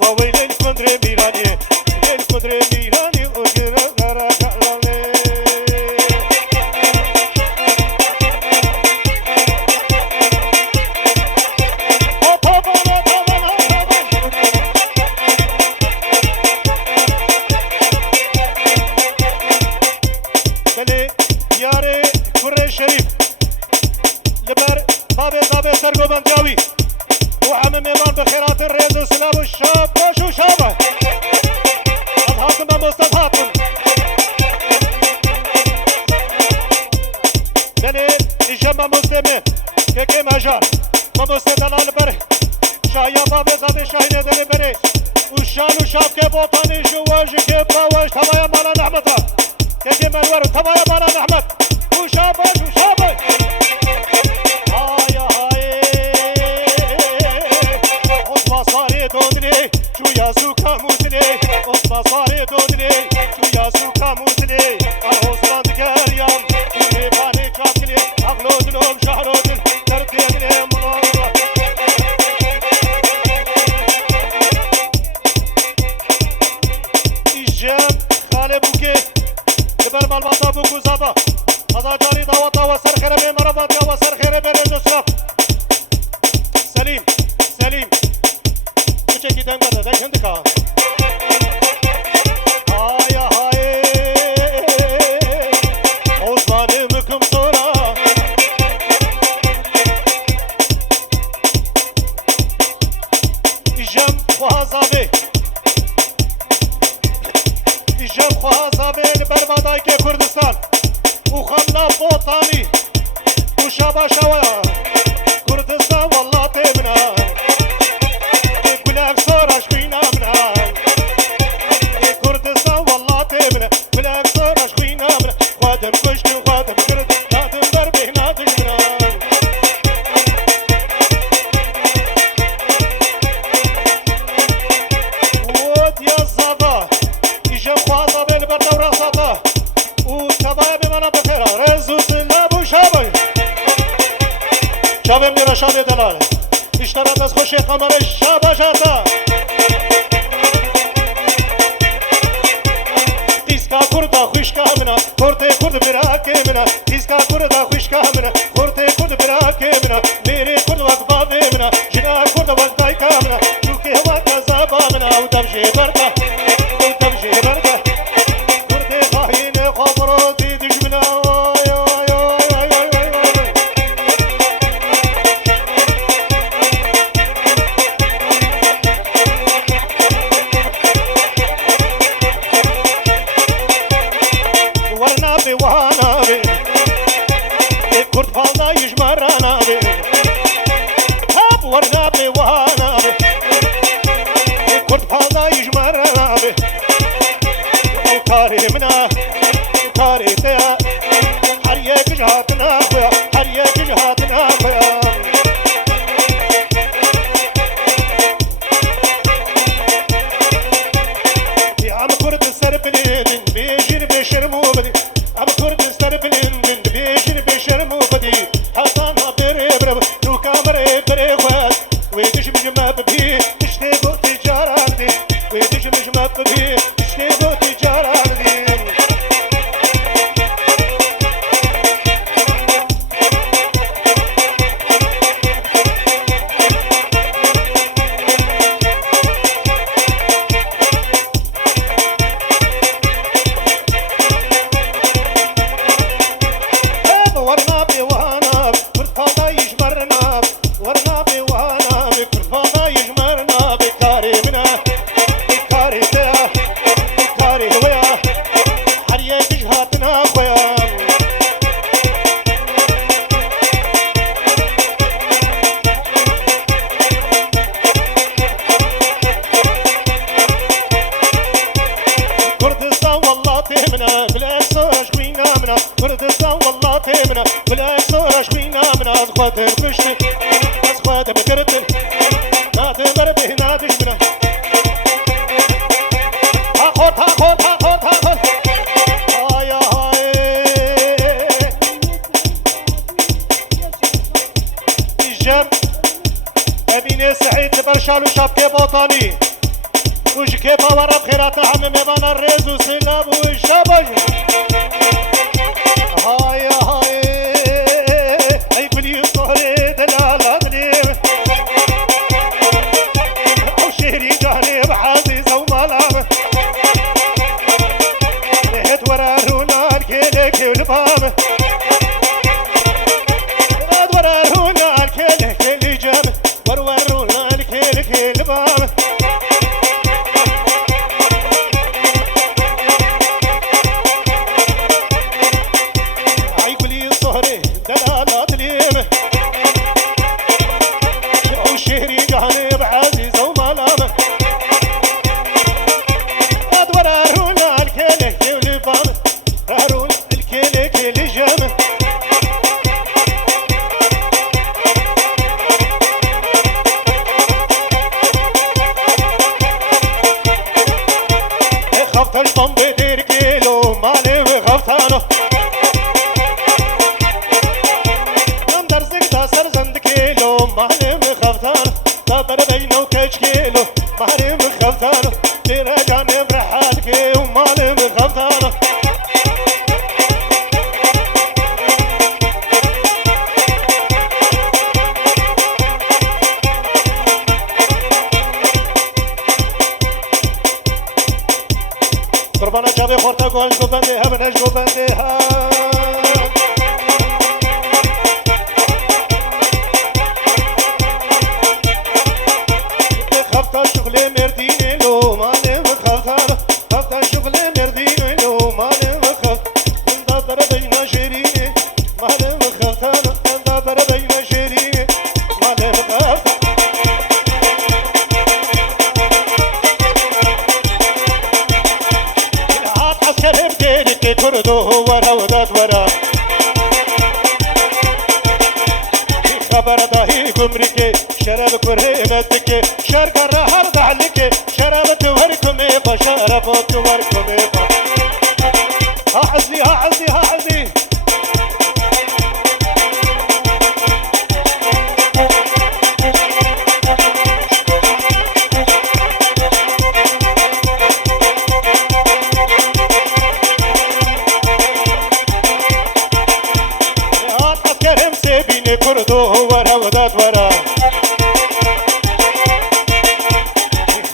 وويل الكندر ميراني الكندر ميراني تجي منور تبا يا بلد احمد وشابك وشابك هاي هاي عصبة صاري دودني شو يا سوكا موتني عصبة صاري دودني شو يا سوكا موتني العصبة دقاريام شو باني كافكني اغلودنهم شهرودن ترتيبني منورة إيجام خالي بوكي لبر مالباطا بوكو زابا هذا جاري دعوة وسر خير بي مرضات يا وسر خير بي رجو شرف سليم سليم كيف دنگ بده دنگ هندكا هاي هاي عثمان مكم صورة إجام خوازابي إجام خوازابي لبرباداي كي كردستان وخمنا بوطاني وشابا شوايا كردستان والله تبنا كلك صار عشقينا منا كردستان والله تبنا كلك صار عشقينا منا خادم كشك وخادم كرد خادم دربه نادش منا ود يا الزابا يجب خوازا بين بردورة صاتا وتبايا بمنا بخيرا رزو سلاب وشابي شابي من رشاد دلال اشترى بس خوشي خمر الشابا شاتا تيسكا كردا خوشكا منا كورتي كرد براكي منا تيسكا كردا خوشكا منا كورتي كرد براكي منا ميري كرد وقبابي منا جنا كرد وقدايكا منا شوكي هواكا زابا منا وتمشي بردا وتمشي بردا كردي خايني خبراتي دجمنا ورنا بي وانا بي كرد فاضا يجمرنا بي هاب ورنا بي وانا بي كرد فاضا يجمرنا بي وكاري منا وكاري تيا حريك جهاتنا خويا حريك جهاتنا خويا يا عم كرد السربلين بيجر بشرمو بدي عم كرد السربلين بيجر بشرمو بدي حسنا بري برب لو كامري بري خوات ويدش مجمع ببي اشتيقو تجارة بدي ويدش مجمع ببي اشتيقو تجارة بدي ورنا بي وانا كرد فاضا يجمرنا ورنا بي وانا كرد فاضا يجمرنا بكاري منا بكاري تيا بكاري هويا حريك جهاتنا خويا كردستان والله تهمنا بالعكس عشقينا منا كردستان والله تهمنا بالعكس عشقينا منا اخواتي كشتي اخواتي بكرتي ما تقدر به نادش منا هاخد هاخد هاخد هاخد هاي هاي الجم امين سعيد برشال وشابكي بوطاني وشكي باور بخيرات عم ميمان الريز وسلاب والشبج هاي هاي اي كل صهري دلالة دليم او شهري جهني بعزيز وملام لهد ورارونا الكيلك والباب لهد ورارونا الكيلك اللي جاب ورورونا الكيلك والباب خفتانو من درزك دا سرزند كيلو محرم خفتانو دابر بينو كج كيلو محرم خفتانو تيرا جانب رحالك ومالم خفتانو قربانا شابي خورتا قول قبندي ها بنش قبندي ها خفتا شغلي مرديني لو مالي خفتا خفتا شغلي مرديني لو مالي خفتا دادر بينا شيريني مالي خفتا دادر بينا شيريني مالي خفتا كردو ورا ودات ورا خبر داهي قمرك شرب كريمتك شرق الرهر دعلك شرب توركم بشرب توركم أعزي أعزي أعزي كردو ورا ودات ورا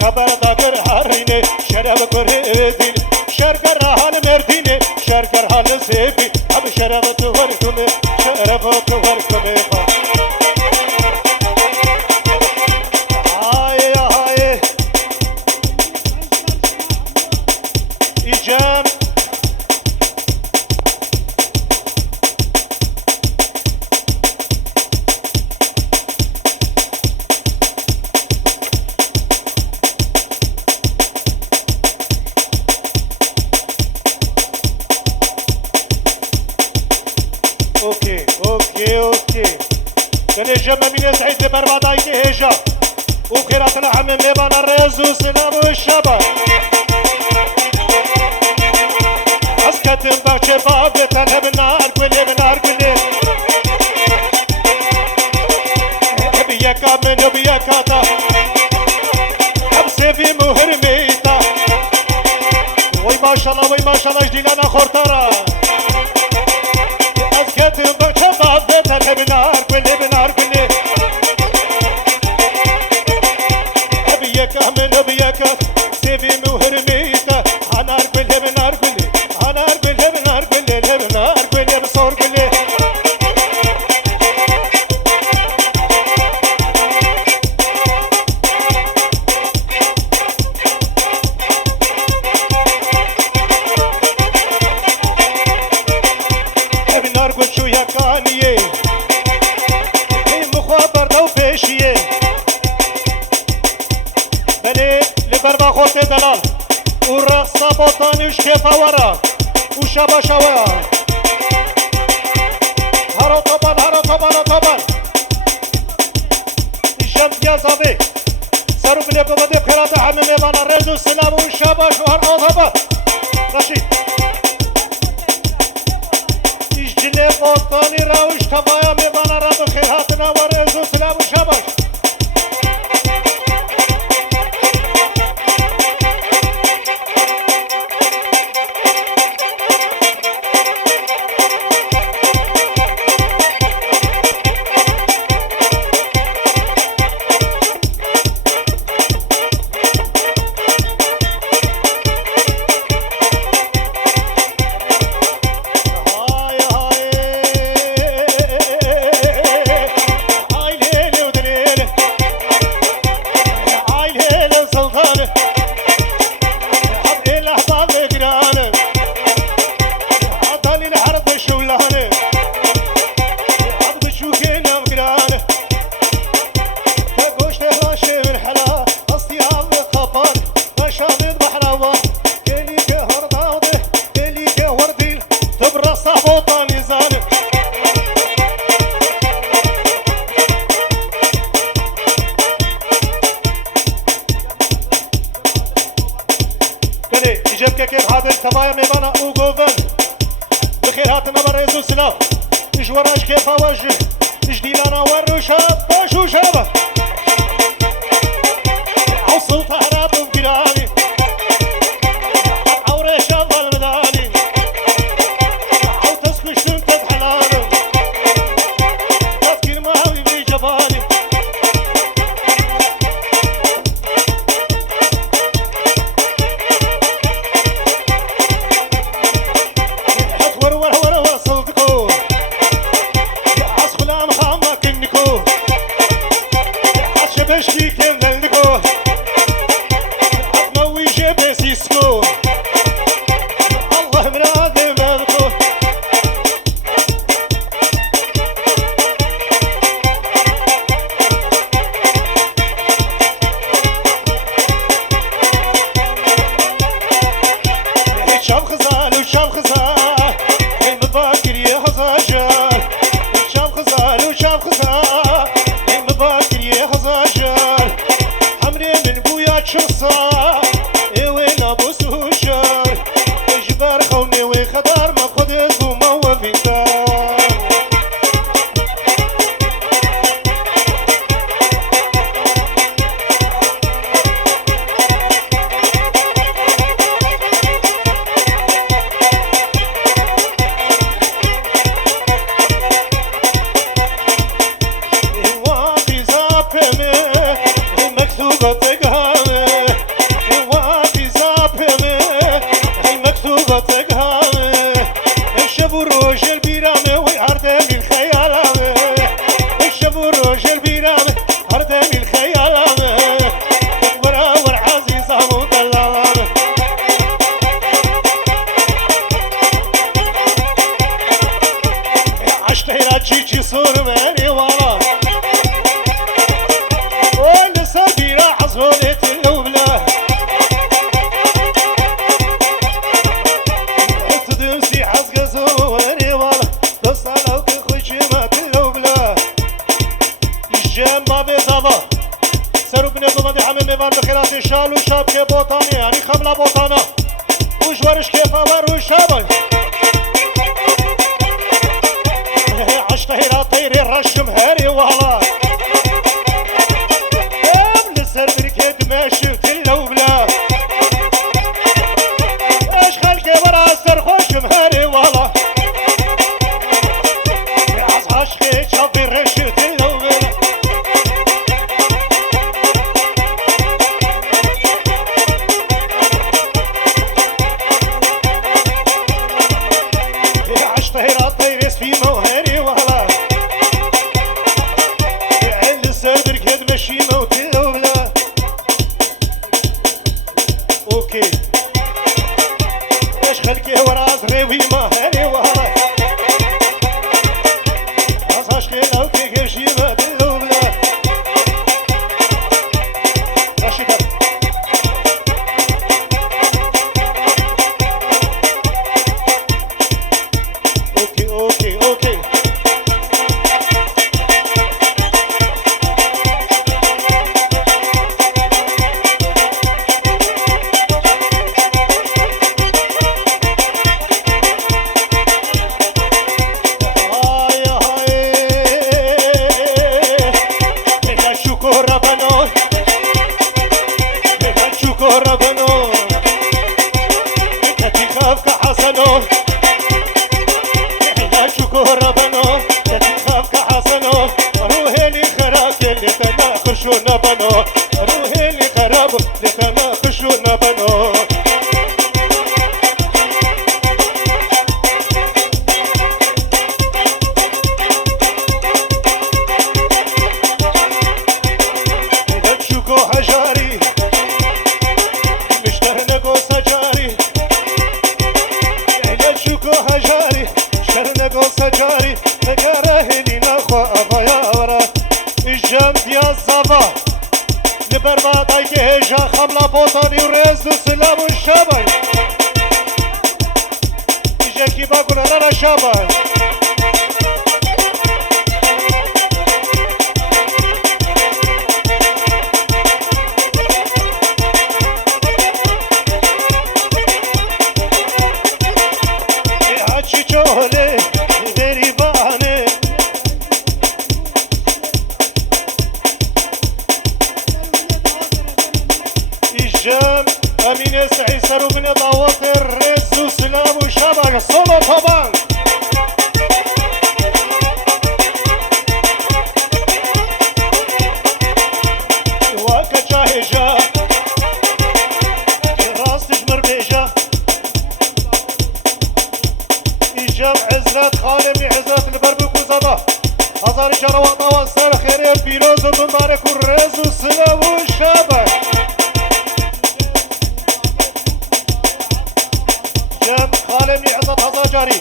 خبر داگر هرینه شرب کردین شرق رهان مردینه شرق رهان سیبی اب شرب تو ورکمه شرب تو ورکمه آیه آیه ایجام اوكي كان جمع من سعيد برباداي هجا وخيرات العم ميبان الرز وسلام والشباب اسكت باكر باب تنهب النار كل بنار كل بيكا من بيكا تا حبسي في مهر ميتا وي ما شاء الله جدينا خورتارا اسكت باكر باب تنهب النار كل بنار كل بيكا من بيكا سيفي مهر ميتا انار كل بنار كل انار كل بنار كل بنار كل بصور كل دلال ورقصة بطاني وشكيفة ورا وشبا شوية هرو طبعا الشمس يا زبي صاروا بنيكو بدي بخيرات حمي ميبان الرز والسلام والشبا شوهر أوضبا رشيد الجنة بطاني راوش تبايا ميبان الرز خيراتنا والرز والسلام والشبا خيراتنا برز وسلام جوراش كيف وجه جديدنا والرشاب باش وشابه اوصل طهرات وقراني عوري شاب المداني او تسكش تنقذ حلالي تذكر ماوي في جبالي بشتي كم دلكو عطنوي جبه سيسكو الله مراد مالكو شام خزال وشام خزال المباكر يا هزاجال شام خزال وشام خزال المباكر يا هزاجال حمري من بويا شرصا وين ابو سوشال اجبار خوني وخدار ما خد زوما وفيدار چی سر منی والا ولی سبیرا حضرت الاولا اقتدم سی حزق زوری والا دستانو که خوشیمت الاولا جم باب زوا سرو بنه دومدی همه میوان بخیرات شال و شب که بوتانی یعنی خملا بوتانا وشورش کیفا و روش شبای عشتهيرا طيري الرشم هاري والله قبل سر بركد ما شفت اللوبلا اش خلقي ورا سر خوشم هاري والله عز عشقي شافي رشت اللوبلا عشتهيرا طيري سفيمة وهاري والله ماشي موتي ولا اوكي اش خلقي ورا زغيوي ما هاني وهلا عزاش كي لو تيجي ما بالولا رشيدة اوكي اوكي اوكي خشونا بنو روحي لي خراب لكنا خشونا بنو إذا تشوكو هجاري مشتهنكو سجاري إذا تشوكو هجاري مشتهنكو سجاري نقاره لي نخوة أبايا ورا الجام يا الزفا نبرباداي كهجا خملا بوطاني ورز وسلام والشبل إجاكي باقول أنا شبل چیچوله غریبانه ایجام امین سعی سرو من دعوت رز و سلام و شبه صلو طبعا واکا جاهجا راستش مربیجا ایجام عزت خالمی عزت البربک و زده هزار جروات و سر خیره پیروز و مبارک و رز و سلام و شبه جم خالمی عزت هزار جاری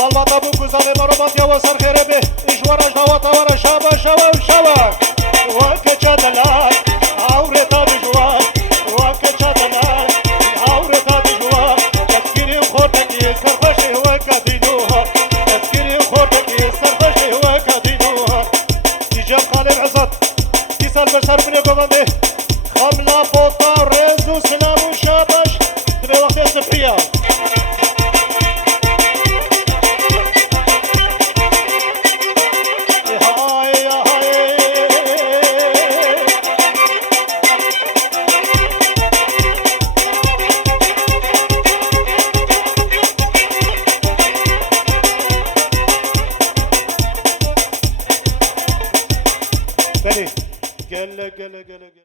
مالباتا بو گزاله مربات یا و سر خیره به اجوارش دوات و شبه شبه شبه وکا چدلال عورتا بجوان وکا چدلال عورتا بجوان تذکری خوردکی سرخوشی وکا دیدوها تذکری خوردکی سرخوشی وکا دیدوها ایجاب خالم عزت تی سال بسر بنی گوانده خملا بوتا رز و سلام و شابش دنی وقتی صبحیه Gel, gel, gel, gel, gel.